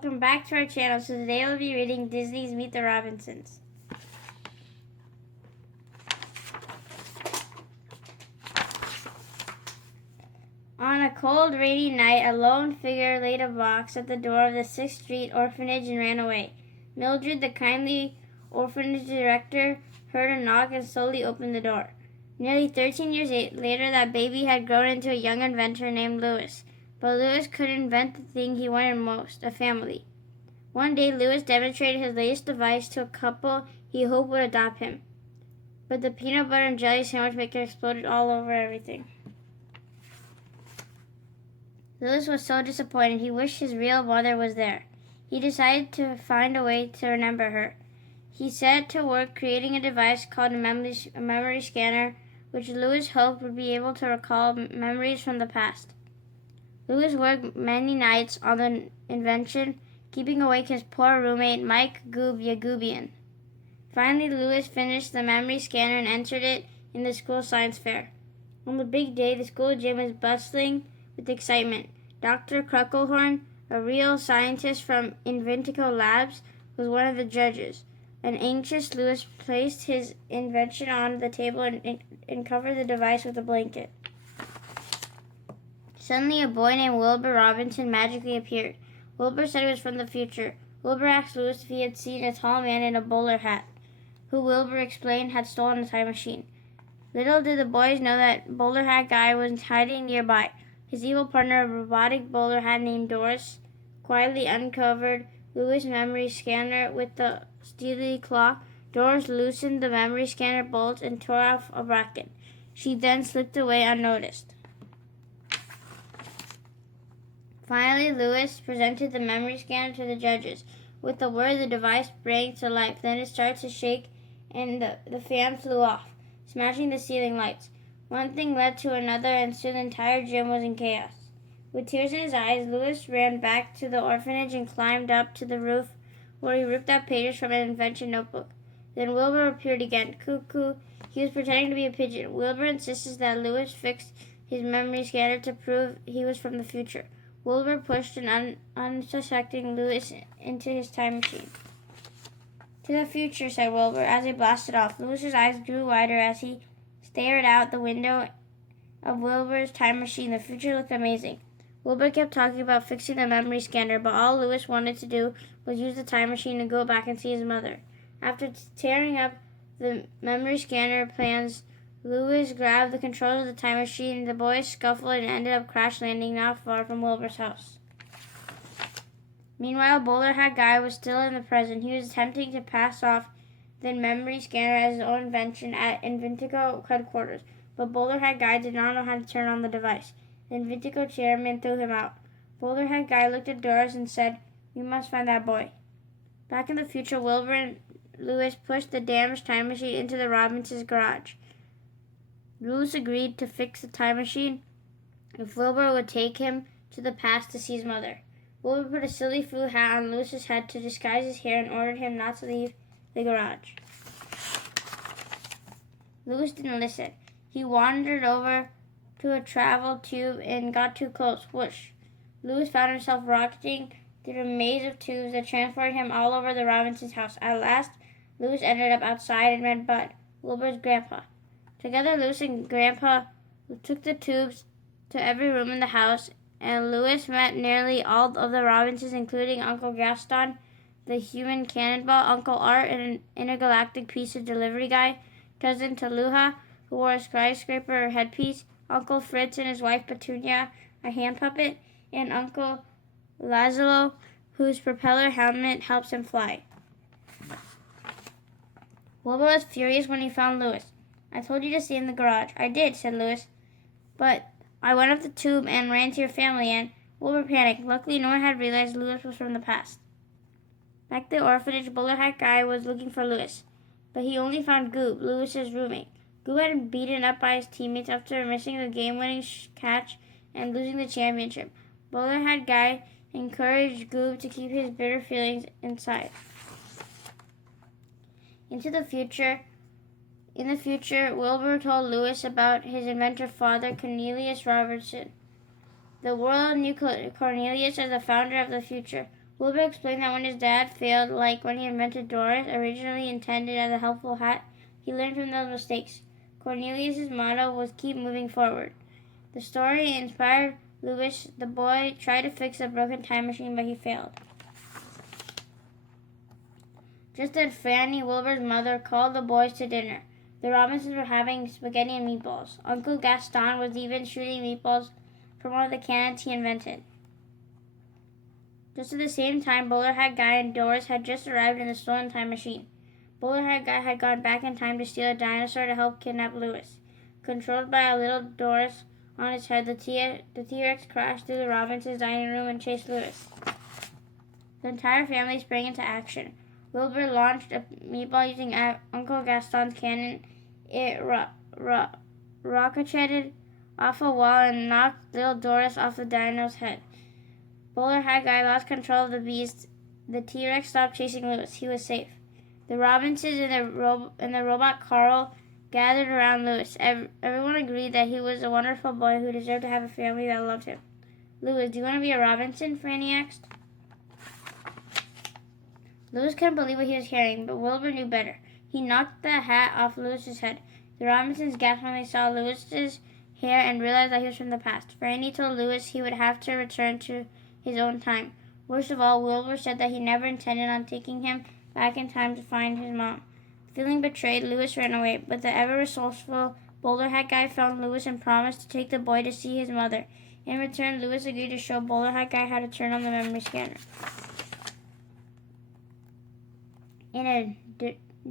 Welcome back to our channel. So today we'll be reading Disney's Meet the Robinsons. On a cold, rainy night, a lone figure laid a box at the door of the 6th Street orphanage and ran away. Mildred, the kindly orphanage director, heard a knock and slowly opened the door. Nearly 13 years later, that baby had grown into a young inventor named Louis. But Louis couldn't invent the thing he wanted most, a family. One day, Louis demonstrated his latest device to a couple he hoped would adopt him. But the peanut butter and jelly sandwich maker exploded all over everything. Louis was so disappointed he wished his real mother was there. He decided to find a way to remember her. He set to work creating a device called a memory scanner, which Louis hoped would be able to recall memories from the past. Louis worked many nights on the invention, keeping awake his poor roommate Mike Yagubian. Finally, Louis finished the memory scanner and entered it in the school science fair. On the big day, the school gym was bustling with excitement. Dr. Kruckelhorn, a real scientist from Inventico Labs, was one of the judges. An anxious Louis placed his invention on the table and covered the device with a blanket. Suddenly, a boy named Wilbur Robinson magically appeared. Wilbur said he was from the future. Wilbur asked Louis if he had seen a tall man in a bowler hat, who Wilbur explained had stolen the time machine. Little did the boys know that bowler hat guy was hiding nearby. His evil partner, a robotic bowler hat named Doris, quietly uncovered Louis' memory scanner with the steely claw. Doris loosened the memory scanner bolt and tore off a bracket. She then slipped away unnoticed. Finally, Louis presented the memory scanner to the judges. With the word, the device sprang to life. Then it started to shake, and the fan flew off, smashing the ceiling lights. One thing led to another, and soon the entire gym was in chaos. With tears in his eyes, Louis ran back to the orphanage and climbed up to the roof, where he ripped out pages from an invention notebook. Then Wilbur appeared again. Cuckoo. He was pretending to be a pigeon. Wilbur insisted that Louis fixed his memory scanner to prove he was from the future. Wilbur pushed an unsuspecting Louis into his time machine. "To the future," said Wilbur as he blasted off. Louis's eyes grew wider as he stared out the window of Wilbur's time machine. The future looked amazing. Wilbur kept talking about fixing the memory scanner, but all Louis wanted to do was use the time machine and go back and see his mother. After tearing up the memory scanner plans, Louis grabbed the controls of the time machine. The boys scuffled and ended up crash landing not far from Wilbur's house. Meanwhile, Bowler Hat Guy was still in the present. He was attempting to pass off the memory scanner as his own invention at Inventico headquarters, but Bowler Hat Guy did not know how to turn on the device. The Inventico chairman threw him out. Bowler Hat Guy looked at Doris and said, "We must find that boy." Back in the future, Wilbur and Louis pushed the damaged time machine into the Robinsons' garage. Louis agreed to fix the time machine if Wilbur would take him to the past to see his mother. Wilbur put a silly fruit hat on Louis's head to disguise his hair and ordered him not to leave the garage. Louis didn't listen. He wandered over to a travel tube and got too close. Whoosh! Louis found himself rocketing through a maze of tubes that transported him all over the Robinsons' house. At last, Louis ended up outside and met Bud, Wilbur's grandpa. Together, Louis and Grandpa took the tubes to every room in the house, and Louis met nearly all of the Robinsons, including Uncle Gaston, the human cannonball, Uncle Art, an intergalactic pizza delivery guy, Cousin Taluha, who wore a skyscraper headpiece, Uncle Fritz and his wife Petunia, a hand puppet, and Uncle Lazlo, whose propeller helmet helps him fly. Wilbur was furious when he found Louis. "I told you to stay in the garage." "I did," said Louis, "but I went up the tube and ran to your family," and Wilbur panicked. Luckily, no one had realized Louis was from the past. Back at the orphanage, Bowler Hat Guy was looking for Louis, but he only found Goob, Louis's roommate. Goob had been beaten up by his teammates after missing the game-winning catch and losing the championship. Bowler Hat Guy encouraged Goob to keep his bitter feelings inside. In the future, Wilbur told Louis about his inventor father, Cornelius Robertson. The world knew Cornelius as the founder of the future. Wilbur explained that when his dad failed, like when he invented doors, originally intended as a helpful hat, he learned from those mistakes. Cornelius' motto was keep moving forward. The story inspired Louis. The boy tried to fix a broken time machine, but he failed. Just as Fanny, Wilbur's mother, called the boys to dinner, the Robinsons were having spaghetti and meatballs. Uncle Gaston was even shooting meatballs from one of the cannons he invented. Just at the same time, Bowler Hat Guy and Doris had just arrived in the stolen time machine. Bowler Hat Guy had gone back in time to steal a dinosaur to help kidnap Louis. Controlled by a little Doris on his head, the T-Rex crashed through the Robinsons' dining room and chased Louis. The entire family sprang into action. Wilbur launched a meatball using Uncle Gaston's cannon. It ricochetted off a wall and knocked little Doris off the dino's head. Bowler Hat Guy lost control of the beast. The T-Rex stopped chasing Louis. He was safe. The Robinsons and the robot Carl gathered around Louis. Everyone agreed that he was a wonderful boy who deserved to have a family that loved him. Louis, do you want to be a Robinson? Franny asked. Louis couldn't believe what he was hearing, but Wilbur knew better. He knocked the hat off Louis's head. The Robinsons gasped when they saw Louis's hair and realized that he was from the past. Franny told Louis he would have to return to his own time. Worst of all, Wilbur said that he never intended on taking him back in time to find his mom. Feeling betrayed, Louis ran away, but the ever-resourceful Bowler Hat Guy found Louis and promised to take the boy to see his mother. In return, Louis agreed to show Bowler Hat Guy how to turn on the memory scanner. In a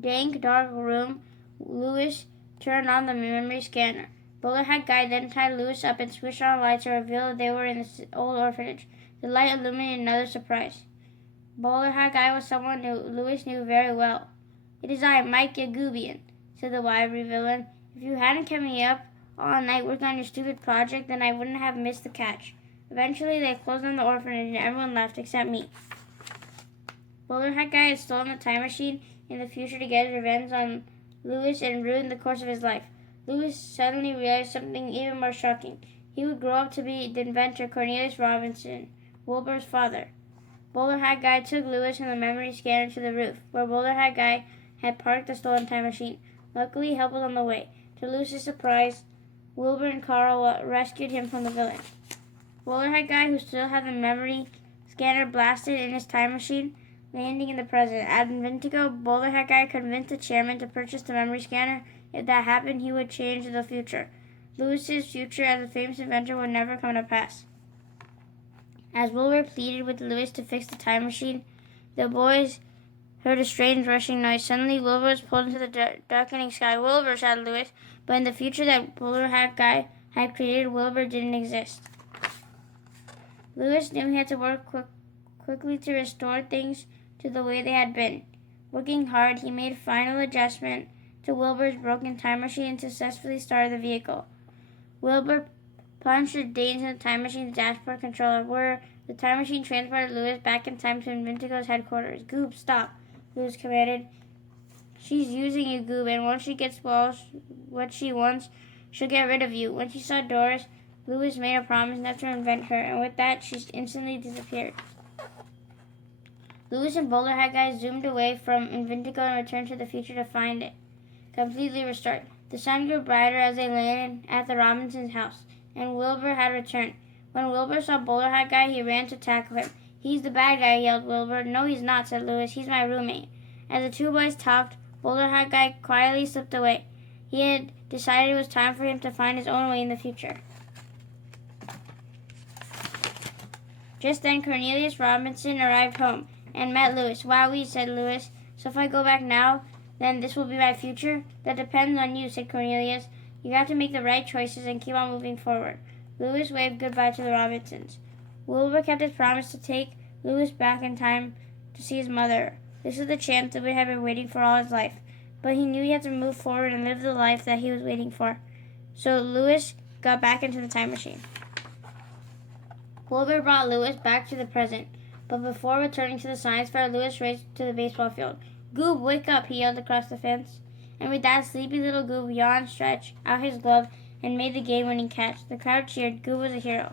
dank, dark room, Louis turned on the memory scanner. Bowler Hat Guy then tied Louis up and switched on the lights to reveal that they were in the old orphanage. The light illuminated another surprise. Bowler Hat Guy was someone Louis knew very well. "It is I, Mike Yagubian," said the wiry villain. "If you hadn't kept me up all night working on your stupid project, then I wouldn't have missed the catch." Eventually, they closed on the orphanage and everyone left except me. Bowler Hat Guy had stolen the time machine in the future to get his revenge on Louis and ruined the course of his life. Louis suddenly realized something even more shocking. He would grow up to be the inventor Cornelius Robinson, Wilbur's father. Bowler Hat Guy took Louis and the memory scanner to the roof, where Bowler Hat Guy had parked the stolen time machine. Luckily, help was on the way. To Louis's surprise, Wilbur and Carl rescued him from the villain. Bowler Hat Guy, who still had the memory scanner blasted in his time machine, landing in the present. At Inventico, Bowler Hat Guy convinced the chairman to purchase the memory scanner. If that happened, he would change the future. Louis's future as a famous inventor would never come to pass. As Wilbur pleaded with Louis to fix the time machine, the boys heard a strange rushing noise. Suddenly, Wilbur was pulled into the darkening sky. "Wilbur," shouted Louis, but in the future that Bowler Hat Guy had created, Wilbur didn't exist. Louis knew he had to work quickly to restore things to the way they had been. Working hard, he made final adjustment to Wilbur's broken time machine and successfully started the vehicle. Wilbur punched the dates in the time machine's dashboard controller, where the time machine transported Louis back in time to Inventico's headquarters. "Goob, stop," Louis commanded. "She's using you, Goob, and once she gets what she wants, she'll get rid of you." When she saw Doris, Louis made a promise not to invent her, and with that, she instantly disappeared. Louis and Bowler Hat Guy zoomed away from Inventico and returned to the future to find it completely restored. The sun grew brighter as they landed at the Robinsons' house, and Wilbur had returned. When Wilbur saw Bowler Hat Guy, he ran to tackle him. "He's the bad guy," yelled Wilbur. "No, he's not," said Louis. "He's my roommate." As the two boys talked, Bowler Hat Guy quietly slipped away. He had decided it was time for him to find his own way in the future. Just then, Cornelius Robinson arrived home and met Louis. "Wowee," said Louis. "So if I go back now, then this will be my future?" "That depends on you," said Cornelius. "You have to make the right choices and keep on moving forward." Louis waved goodbye to the Robinsons. Wilbur kept his promise to take Louis back in time to see his mother. This was the chance Louis had been waiting for all his life, but he knew he had to move forward and live the life that he was waiting for. So Louis got back into the time machine. Wilbur brought Louis back to the present, but before returning to the science fair, Louis raced to the baseball field. "Goob, wake up," he yelled across the fence. And with that, sleepy little Goob yawned, stretched out his glove, and made the game-winning catch. The crowd cheered. Goob was a hero.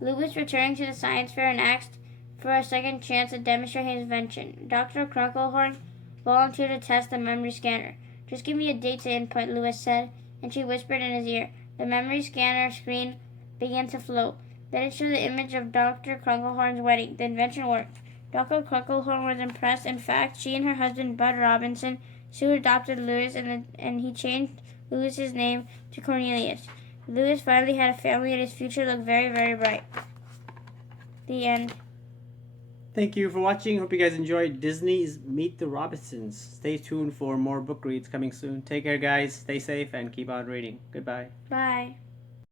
Louis returned to the science fair and asked for a second chance to demonstrate his invention. Dr. Crunklehorn volunteered to test the memory scanner. Just give me a date to input, Lewis said, and she whispered in his ear. The memory scanner screen began to float. Then it showed the image of Dr. Crunklehorn's wedding. The invention worked. Dr. Crunklehorn was impressed. In fact, she and her husband, Bud Robinson, soon adopted Lewis, and he changed Lewis's name to Cornelius. Lewis finally had a family, and his future looked very, very bright. The end. Thank you for watching. Hope you guys enjoyed Disney's Meet the Robinsons. Stay tuned for more book reads coming soon. Take care, guys. Stay safe and keep on reading. Goodbye. Bye.